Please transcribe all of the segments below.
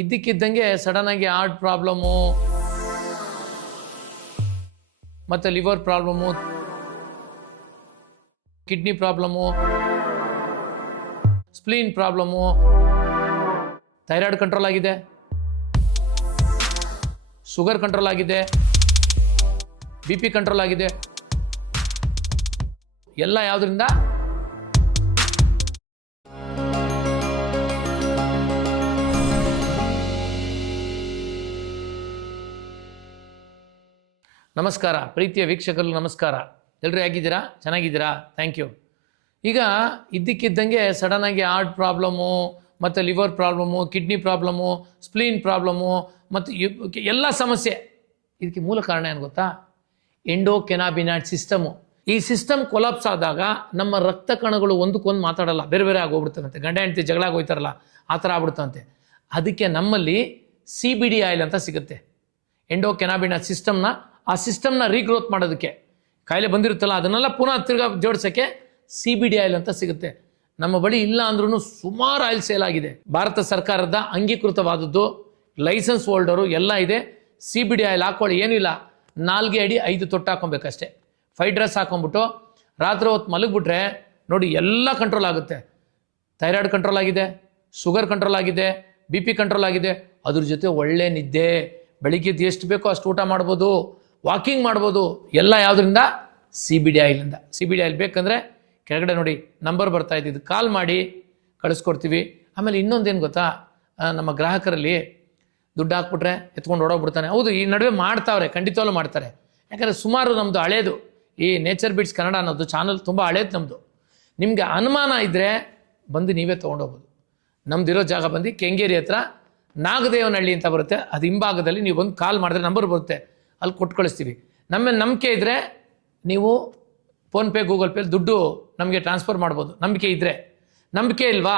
ಇದ್ದಕ್ಕಿದ್ದಂಗೆ ಸಡನ್ ಆಗಿ heart problem ಮತ್ತು liver problem kidney problem spleen problem thyroid control ಆಗಿದೆ. ಶುಗರ್ ಕಂಟ್ರೋಲ್ ಆಗಿದೆ. ಬಿ ಪಿ ಕಂಟ್ರೋಲ್ ಆಗಿದೆ. ಎಲ್ಲ ಯಾವುದರಿಂದ? ನಮಸ್ಕಾರ, ಪ್ರೀತಿಯ ವೀಕ್ಷಕರು ನಮಸ್ಕಾರ. ಎಲ್ಲರೂ ಹೇಗಿದ್ದೀರಾ? ಚೆನ್ನಾಗಿದ್ದೀರಾ? ಥ್ಯಾಂಕ್ ಯು ಈಗ ಇದ್ದಕ್ಕಿದ್ದಂಗೆ ಸಡನ್ನಾಗಿ ಹಾರ್ಟ್ ಪ್ರಾಬ್ಲಮ್ಮು ಮತ್ತು liver problem kidney problem spleen problem ಮತ್ತು ಎಲ್ಲ ಸಮಸ್ಯೆ. ಇದಕ್ಕೆ ಮೂಲ ಕಾರಣ ಏನು ಗೊತ್ತಾ? ಎಂಡೋ ಕೆನಾಬಿನಾಟ್ ಸಿಸ್ಟಮು ಈ ಸಿಸ್ಟಮ್ ಕೊಲಾಪ್ಸ್ ಆದಾಗ ನಮ್ಮ ರಕ್ತ ಕಣಗಳು ಒಂದಕ್ಕೊಂದು ಮಾತಾಡಲ್ಲ. ಬೇರೆ ಬೇರೆ ಆಗೋಗ್ಬಿಡ್ತವಂತೆ ಗಂಡ, ಹೆಂಡತಿ ಜಗಳ ಆಗೋಯ್ತಾರಲ್ಲ. ಆ ಥರ ಆಗ್ಬಿಡ್ತಂತೆ ಅದಕ್ಕೆ ನಮ್ಮಲ್ಲಿ ಸಿ ಬಿ ಡಿ ಆಯಿಲ್ ಅಂತ ಸಿಗುತ್ತೆ. ಎಂಡೋ ಕೆನಾಬಿನಾಟ್ ಸಿಸ್ಟಮ್ನ ಆ ಸಿಸ್ಟಮ್ನ ರೀಗ್ರೋತ್ ಮಾಡೋದಕ್ಕೆ. ಕಾಯಿಲೆ ಬಂದಿರುತ್ತಲ್ಲ, ಅದನ್ನೆಲ್ಲ ಪುನಃ ತಿರ್ಗಾ ಜೋಡಿಸೋಕ್ಕೆ ಸಿ ಬಿ ಡಿ ಆಯಿಲ್ ಅಂತ ಸಿಗುತ್ತೆ. ನಮ್ಮ ಬಳಿ ಇಲ್ಲ ಅಂದ್ರೂ ಸುಮಾರು ಆಯಿಲ್ ಸೇಲ್ ಆಗಿದೆ. ಭಾರತ ಸರ್ಕಾರದ ಅಂಗೀಕೃತವಾದದ್ದು ಲೈಸೆನ್ಸ್ ಹೋಲ್ಡರು ಎಲ್ಲ ಇದೆ. ಸಿ ಬಿ ಡಿ ಆಯಿಲ್ ಹಾಕೊಳ್ಳಿ ಏನಿಲ್ಲ ನಾಲ್ಗೆ ಅಡಿ ಐದು ತೊಟ್ಟು ಹಾಕೊಬೇಕಷ್ಟೇ ಫೈವ್ ಡ್ರೆಸ್ ಹಾಕೊಂಡ್ಬಿಟ್ಟು ರಾತ್ರಿ ಹೊತ್ತು ಮಲಗಿಬಿಟ್ರೆ ನೋಡಿ ಎಲ್ಲ ಕಂಟ್ರೋಲ್ ಆಗುತ್ತೆ. ಥೈರಾಯ್ಡ್ ಕಂಟ್ರೋಲ್ ಆಗಿದೆ ಶುಗರ್ ಕಂಟ್ರೋಲ್ ಆಗಿದೆ ಬಿ ಪಿ ಕಂಟ್ರೋಲ್ ಆಗಿದೆ. ಅದ್ರ ಜೊತೆ ಒಳ್ಳೆ ನಿದ್ದೆ. ಬೆಳಿಗ್ಗೆದ್ದು ಎಷ್ಟು ಬೇಕೋ ಅಷ್ಟು ಊಟ ಮಾಡ್ಬೋದು. ವಾಕಿಂಗ್ ಮಾಡ್ಬೋದು, ಎಲ್ಲ ಯಾವುದರಿಂದ? ಸಿ ಬಿ ಡಿ ಆಯಿಲಿಂದ ಸಿ ಬಿ ಡಿ ಆಯಿಲ್ ಬೇಕಂದರೆ ಕೆಳಗಡೆ ನೋಡಿ ನಂಬರ್ ಬರ್ತಾ ಇದ್ದಿದ್ದು ಕಾಲ್ ಮಾಡಿ ಕಳಿಸ್ಕೊಡ್ತೀವಿ. ಆಮೇಲೆ ಇನ್ನೊಂದೇನು ಗೊತ್ತಾ? ನಮ್ಮ ಗ್ರಾಹಕರಲ್ಲಿ ದುಡ್ಡು ಹಾಕ್ಬಿಟ್ರೆ ಎತ್ಕೊಂಡು ಓಡೋಗ್ಬಿಡ್ತಾನೆ. ಹೌದು, ಈ ನಡುವೆ ಮಾಡ್ತಾವ್ರೆ ಖಂಡಿತವಲ್ಲೂ ಮಾಡ್ತಾರೆ. ಯಾಕಂದರೆ ಸುಮಾರು ನಮ್ಮದು ಹಳೇದು. ಈ ನೇಚರ್ ಬಿಟ್ಸ್ ಕನ್ನಡ ಅನ್ನೋದು ಚಾನಲ್ ತುಂಬ ಹಳೇದು ನಮ್ಮದು ನಿಮಗೆ ಅನುಮಾನ ಇದ್ದರೆ ಬಂದು ನೀವೇ ತೊಗೊಂಡೋಗ್ಬೋದು. ಇರೋ ಜಾಗ ಬಂದು ಕೆಂಗೇರಿ ಹತ್ರ ನಾಗದೇವನಹಳ್ಳಿ ಅಂತ ಬರುತ್ತೆ. ಅದು ಹಿಂಭಾಗದಲ್ಲಿ ನೀವು ಬಂದು ಕಾಲ್ ಮಾಡಿದ್ರೆ ನಂಬರ್ ಬರುತ್ತೆ. ಅಲ್ಲಿ ಕೊಟ್ಟು ಕಳಿಸ್ತೀವಿ ನಮ್ಮ ನಂಬಿಕೆ ಇದ್ದರೆ ನೀವು ಫೋನ್ಪೇ ಗೂಗಲ್ ಪೇ ದುಡ್ಡು ನಮಗೆ ಟ್ರಾನ್ಸ್ಫರ್ ಮಾಡ್ಬೋದು. ನಂಬಿಕೆ ಇದ್ದರೆ ನಂಬಿಕೆ ಇಲ್ವಾ?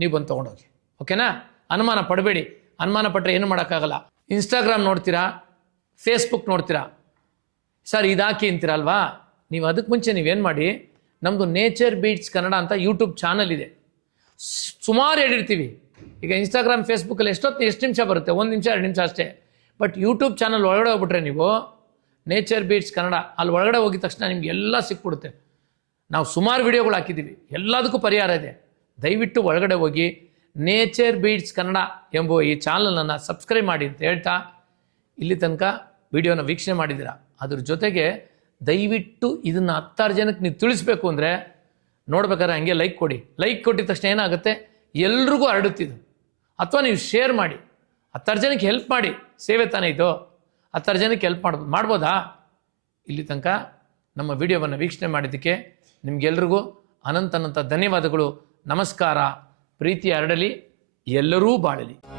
ನೀವು ಬಂದು ತೊಗೊಂಡೋಗಿ. ಓಕೆನಾ ಅನುಮಾನ ಪಡಬೇಡಿ. ಅನುಮಾನ ಪಟ್ಟರೆ ಏನು ಮಾಡೋಕ್ಕಾಗಲ್ಲ. ಇನ್ಸ್ಟಾಗ್ರಾಮ್ ನೋಡ್ತೀರಾ? ಫೇಸ್ಬುಕ್ ನೋಡ್ತೀರಾ? ಸರ್ ಇದಾಕಿ ಅಂತೀರಲ್ವಾ ನೀವು ಅದಕ್ಕೆ ಮುಂಚೆ ನೀವೇನು ಮಾಡಿ ನಮ್ಮದು ನೇಚರ್ ಬೀಟ್ಸ್ ಕನ್ನಡ ಅಂತ ಯೂಟ್ಯೂಬ್ ಚಾನಲ್ ಇದೆ. ಸುಮಾರು ಹೇಳಿರ್ತೀವಿ. ಈಗ ಇನ್ಸ್ಟಾಗ್ರಾಮ್ ಫೇಸ್ಬುಕ್ಕಲ್ಲಿ ಎಷ್ಟೊತ್ತು, ಎಷ್ಟು ನಿಮಿಷ ಬರುತ್ತೆ? ಒಂದು ನಿಮಿಷ, ಎರಡು ನಿಮಿಷ ಅಷ್ಟೇ. ಬಟ್ ಯೂಟ್ಯೂಬ್ ಚಾನಲ್ ಒಳಗಡೆ ಹೋಗ್ಬಿಟ್ರೆ ನೀವು ನೇಚರ್ ಬೀಟ್ಸ್ ಕನ್ನಡ ಅಲ್ಲಿ ಒಳಗಡೆ ಹೋಗಿದ ತಕ್ಷಣ ನಿಮ್ಗೆ ಎಲ್ಲ ಸಿಕ್ಬಿಡುತ್ತೆ. ನಾವು ಸುಮಾರು ವಿಡಿಯೋಗಳು ಹಾಕಿದ್ದೀವಿ. ಎಲ್ಲದಕ್ಕೂ ಪರಿಹಾರ ಇದೆ. ದಯವಿಟ್ಟು ಒಳಗಡೆ ಹೋಗಿ ನೇಚರ್ ಬೀಟ್ಸ್ ಕನ್ನಡ ಎಂಬ ಈ ಚಾನಲನ್ನು ಸಬ್ಸ್ಕ್ರೈಬ್ ಮಾಡಿ ಅಂತ ಹೇಳ್ತಾ, ಇಲ್ಲಿ ತನಕ ವಿಡಿಯೋನ ವೀಕ್ಷಣೆ ಮಾಡಿದ್ದೀರಾ. ಅದ್ರ ಜೊತೆಗೆ ದಯವಿಟ್ಟು ಇದನ್ನು ಹತ್ತಾರು ಜನಕ್ಕೆ ನೀವು ತಿಳಿಸ್ಬೇಕು ಅಂದರೆ, ನೋಡ್ಬೇಕಾದ್ರೆ ಹಂಗೆ ಲೈಕ್ ಕೊಡಿ. ಲೈಕ್ ಕೊಟ್ಟಿದ ತಕ್ಷಣ ಏನಾಗುತ್ತೆ? ಎಲ್ರಿಗೂ ಹರಡುತ್ತಿದ್ದು ಅಥವಾ ನೀವು ಶೇರ್ ಮಾಡಿ. ಹತ್ತಾರು ಜನಕ್ಕೆ ಹೆಲ್ಪ್ ಮಾಡಿ, ಸೇವೆ ತಾನೇ ಇದು? ಹತ್ತಾರು ಜನಕ್ಕೆ ಹೆಲ್ಪ್ ಮಾಡ್ಬೋದು. ಮಾಡ್ಬೋದಾ? ಇಲ್ಲಿ ತನಕ ನಮ್ಮ ವಿಡಿಯೋವನ್ನು ವೀಕ್ಷಣೆ ಮಾಡಿದ್ದಕ್ಕೆ ನಿಮಗೆಲ್ರಿಗೂ ಅನಂತ ಅನಂತ ಧನ್ಯವಾದಗಳು. ನಮಸ್ಕಾರ. ಪ್ರೀತಿ ಹರಡಲಿ ಎಲ್ಲರೂ ಬಾಳಲಿ.